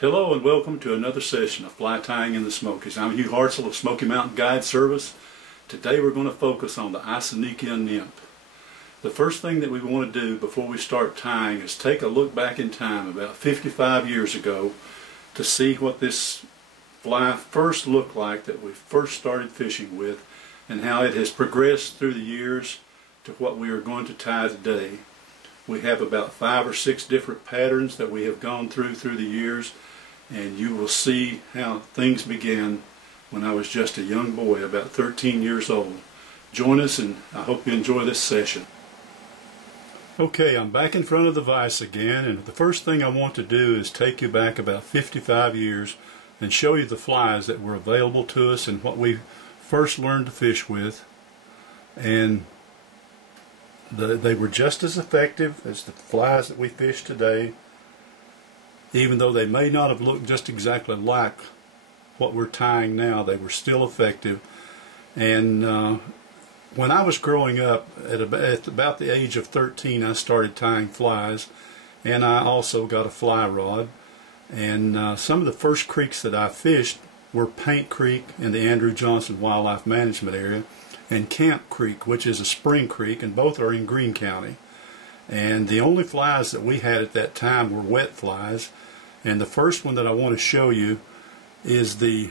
Hello and welcome to another session of fly tying in the Smokies. I'm Hugh Hartzell of Smoky Mountain Guide Service. Today we're going to focus on the Isonychia Nymph. The first thing that we want to do before we start tying is take a look back in time about 55 years ago to see what this fly first looked like that we first started fishing with and how it has progressed through the years to what we are going to tie today. We have about 5 or 6 different patterns that we have gone through the years, and you will see how things began when I was just a young boy, about 13 years old. Join us, and I hope you enjoy this session. Okay, I'm back in front of the vise again, and the first thing I want to do is take you back about 55 years and show you the flies that were available to us and what we first learned to fish with. And they were just as effective as the flies that we fish today, even though they may not have looked just exactly like what we're tying now. They were still effective. And when I was growing up, at about the age of 13, I started tying flies, and I also got a fly rod. And some of the first creeks that I fished were Paint Creek in the Andrew Johnson Wildlife Management Area, and Camp Creek, which is a spring creek, and both are in Greene County. And the only flies that we had at that time were wet flies. And the first one that I want to show you is the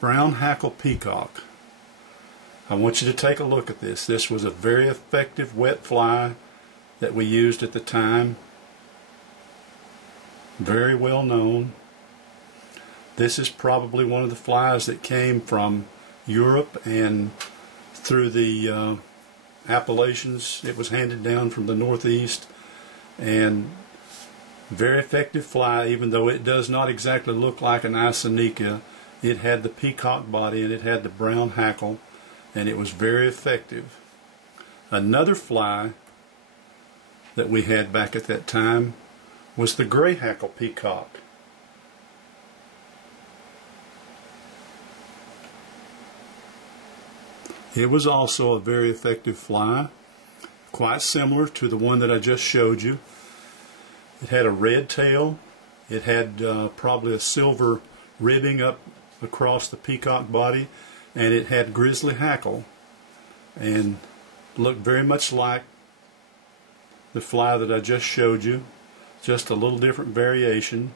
brown hackle peacock. I want you to take a look at this. This was a very effective wet fly that we used at the time. Very well known. This is probably one of the flies that came from Europe, and through the Appalachians it was handed down from the Northeast, and very effective fly. Even though it does not exactly look like an Isonychia, it had the peacock body and it had the brown hackle, and it was very effective. Another fly that we had back at that time was the gray hackle peacock. It was also a very effective fly, quite similar to the one that I just showed you. It had a red tail. It had probably a silver ribbing up across the peacock body, and it had grizzly hackle, and looked very much like the fly that I just showed you, just a little different variation.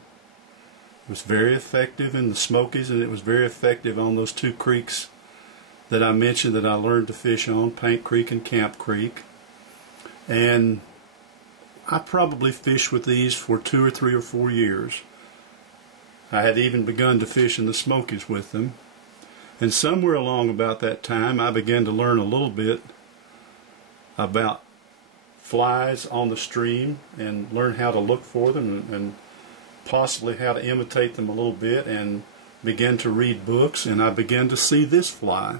It was very effective in the Smokies, and it was very effective on those 2 creeks that I mentioned that I learned to fish on, Paint Creek and Camp Creek. And I probably fished with these for 2 or 3 or 4 years. I had even begun to fish in the Smokies with them. And somewhere along about that time I began to learn a little bit about flies on the stream and learn how to look for them, and possibly how to imitate them a little bit, and began to read books, and I began to see this fly.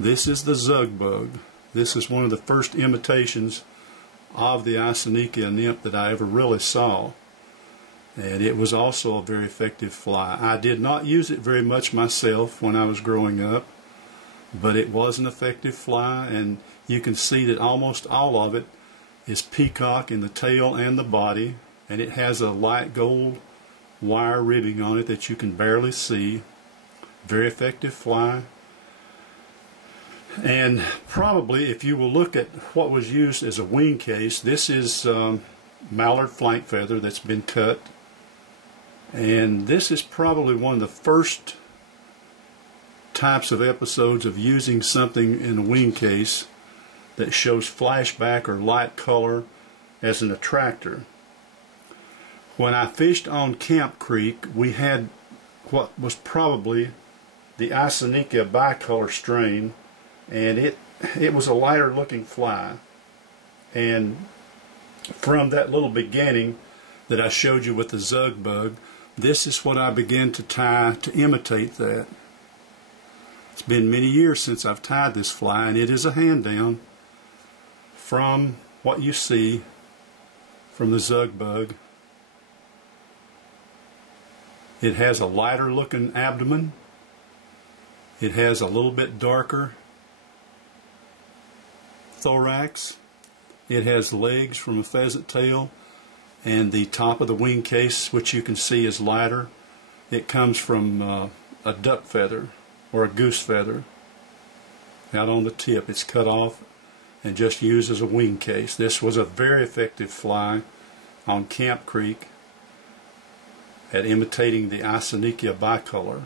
This is the zug bug. This is one of the first imitations of the Isonychia Nymph that I ever really saw. And it was also a very effective fly. I did not use it very much myself when I was growing up, but it was an effective fly, and you can see that almost all of it is peacock in the tail and the body, and it has a light gold wire ribbing on it that you can barely see. Very effective fly. And probably, if you will look at what was used as a wing case, this is mallard flank feather that's been cut, and this is probably one of the first types of episodes of using something in a wing case that shows flashback or light color as an attractor. When I fished on Camp Creek, we had what was probably the Isonychia bicolor strain, and it was a lighter looking fly. And from that little beginning that I showed you with the zug bug, this is what I began to tie to imitate that. It's been many years since I've tied this fly, and it is a hand down from what you see from the zug bug. It has a lighter looking abdomen. It has a little bit darker thorax. It has legs from a pheasant tail, and the top of the wing case, which you can see is lighter. It comes from a duck feather or a goose feather. Out on the tip, it's cut off and just used as a wing case. This was a very effective fly on Camp Creek at imitating the Isonychia bicolor.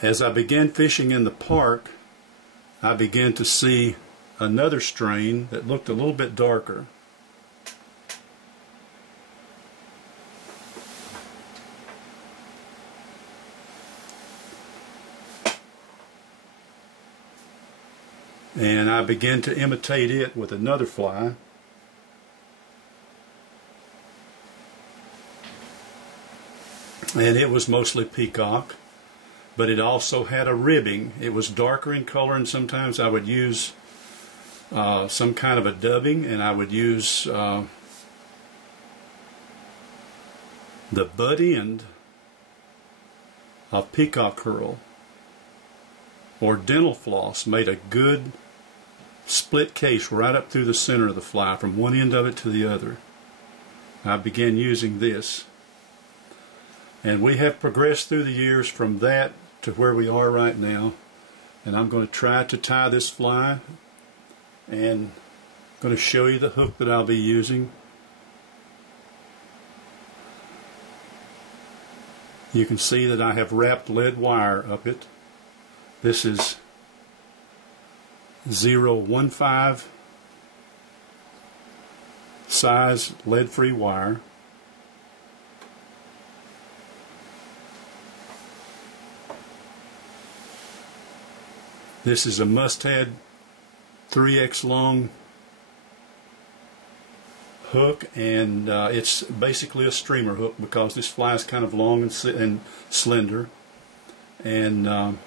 As I began fishing in the park, I began to see another strain that looked a little bit darker. And I began to imitate it with another fly. And it was mostly peacock, but it also had a ribbing. It was darker in color, and sometimes I would use some kind of a dubbing, and I would use the butt end of peacock curl or dental floss. Made a good split case right up through the center of the fly, from one end of it to the other. I began using this, and we have progressed through the years from that to where we are right now. And I'm going to try to tie this fly, and I'm going to show you the hook that I'll be using. You can see that I have wrapped lead wire up it. This is 0.15 size lead-free wire. This is a Mustad 3X long hook, and it's basically a streamer hook because this fly is kind of long and slender. And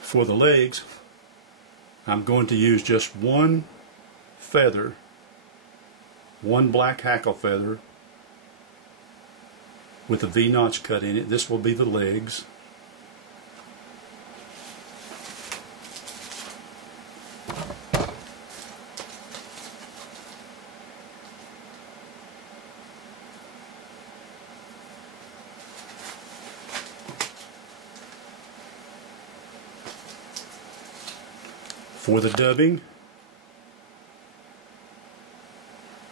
for the legs, I'm going to use just one feather, one black hackle feather with a V-notch cut in it. This will be the legs. For the dubbing,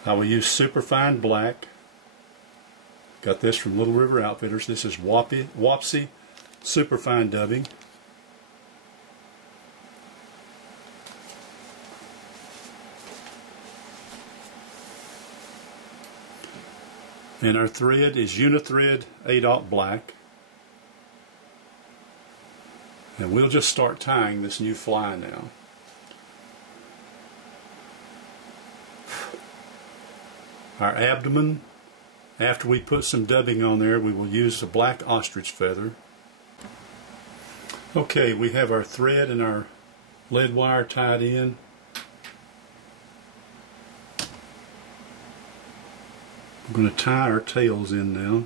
I will use superfine black. Got this from Little River Outfitters. This is Wapsi superfine dubbing. And our thread is Unithread 8/0 black. And we'll just start tying this new fly now. Our abdomen, after we put some dubbing on there, we will use a black ostrich feather. Okay, we have our thread and our lead wire tied in. We're going to tie our tails in now.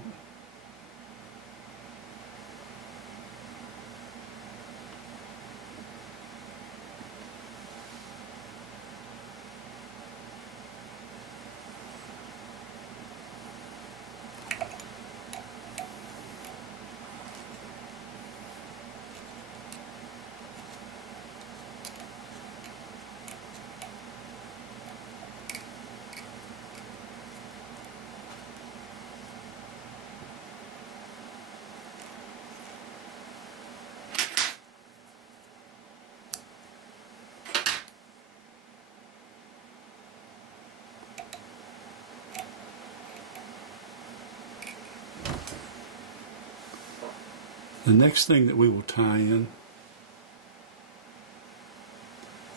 The next thing that we will tie in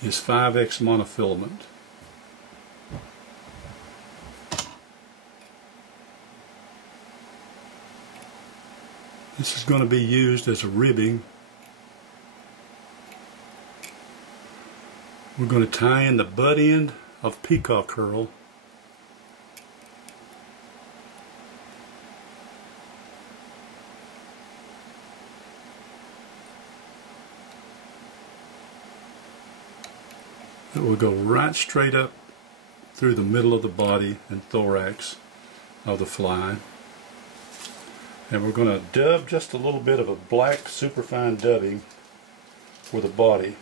is 5X monofilament. This is going to be used as a ribbing. We're going to tie in the butt end of peacock curl. It will go right straight up through the middle of the body and thorax of the fly. And we're going to dub just a little bit of a black superfine dubbing for the body.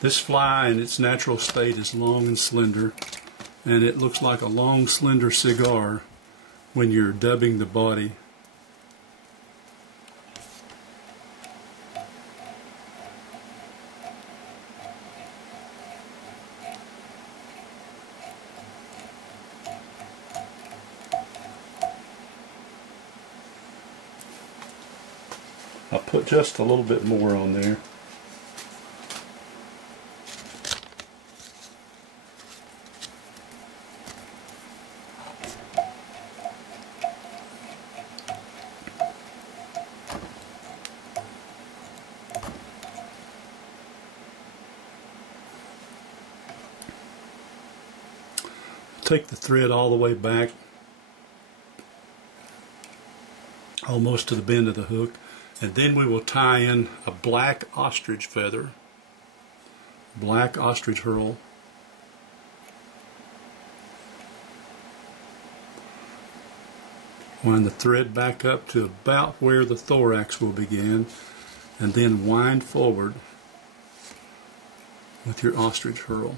This fly in its natural state is long and slender, and it looks like a long slender cigar when you're dubbing the body. I'll put just a little bit more on there. Take the thread all the way back, almost to the bend of the hook, and then we will tie in a black ostrich feather, black ostrich herl. Wind the thread back up to about where the thorax will begin, and then wind forward with your ostrich herl.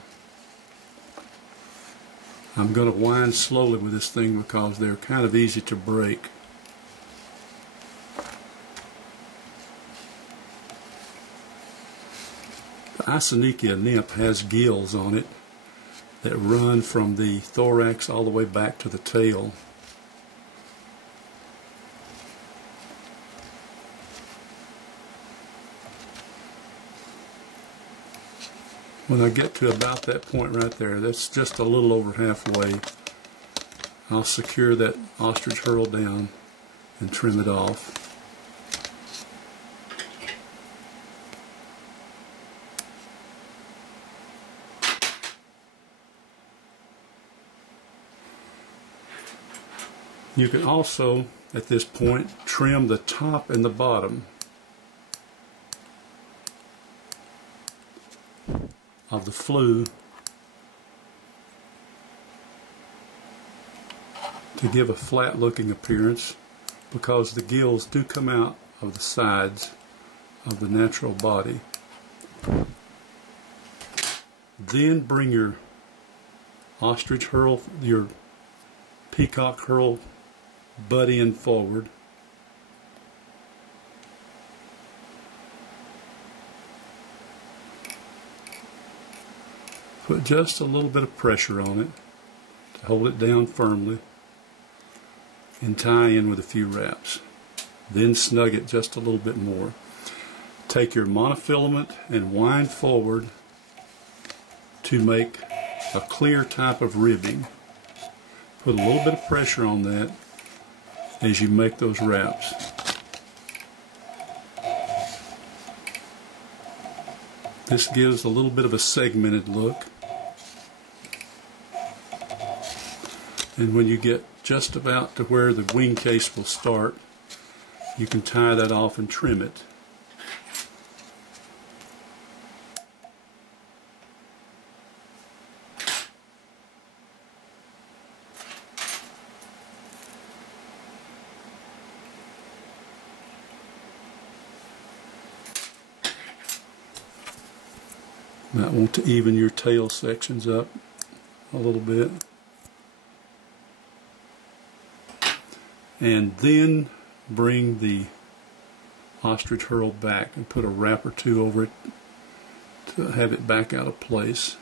I'm going to wind slowly with this thing because they're kind of easy to break. The Isonychia Nymph has gills on it that run from the thorax all the way back to the tail. When I get to about that point right there, that's just a little over halfway, I'll secure that ostrich herl down and trim it off. You can also, at this point, trim the top and the bottom of the flue to give a flat looking appearance, because the gills do come out of the sides of the natural body. Then bring your ostrich herl, your peacock herl butt end forward. Put just a little bit of pressure on it to hold it down firmly, and tie in with a few wraps. Then snug it just a little bit more. Take your monofilament and wind forward to make a clear type of ribbing. Put a little bit of pressure on that as you make those wraps. This gives a little bit of a segmented look. And when you get just about to where the wing case will start, you can tie that off and trim it. Might want to even your tail sections up a little bit. And then bring the ostrich herl back and put a wrap or two over it to have it back out of place.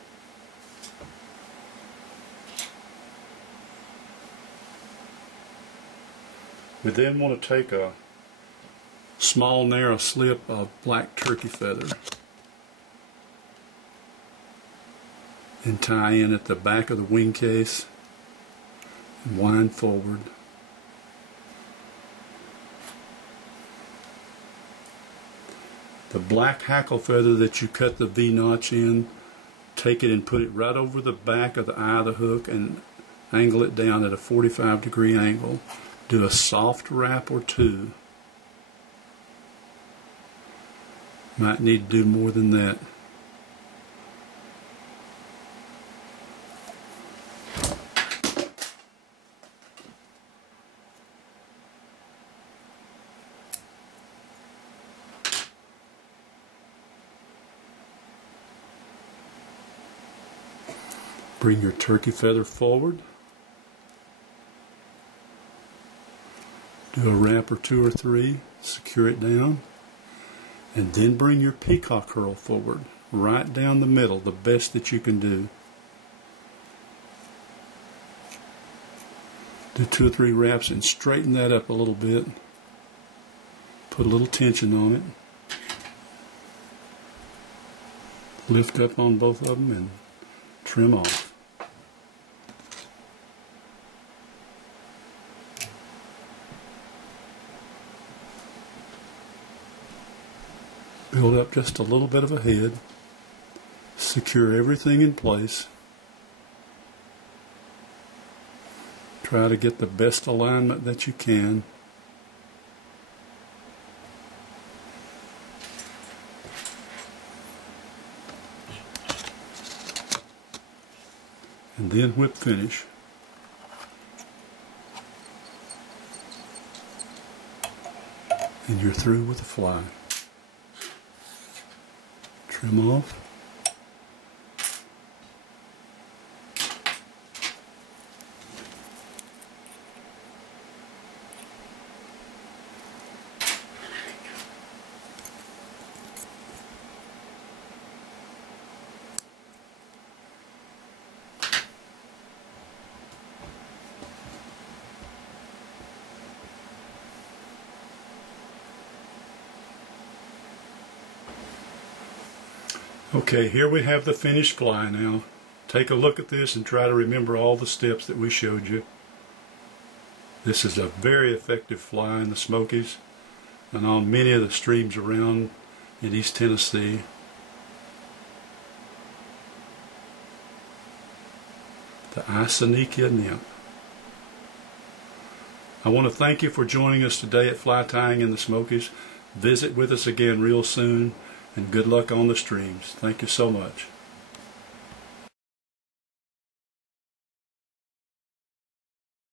We then want to take a small narrow slip of black turkey feather and tie in at the back of the wing case and wind forward. The black hackle feather that you cut the V-notch in, take it and put it right over the back of the eye of the hook and angle it down at a 45-degree angle. Do a soft wrap or two. Might need to do more than that. Bring your turkey feather forward. Do a wrap or 2 or 3, secure it down, and then bring your peacock herl forward, right down the middle, the best that you can do. Do 2 or 3 wraps and straighten that up a little bit. Put a little tension on it. Lift up on both of them and trim off. Build up just a little bit of a head. Secure everything in place. Try to get the best alignment that you can. And then whip finish. And you're through with the fly. Trim off. Okay, here we have the finished fly now. Take a look at this and try to remember all the steps that we showed you. This is a very effective fly in the Smokies and on many of the streams around in East Tennessee. The Isonychia Nymph. I want to thank you for joining us today at Fly Tying in the Smokies. Visit with us again real soon, and good luck on the streams. Thank you so much.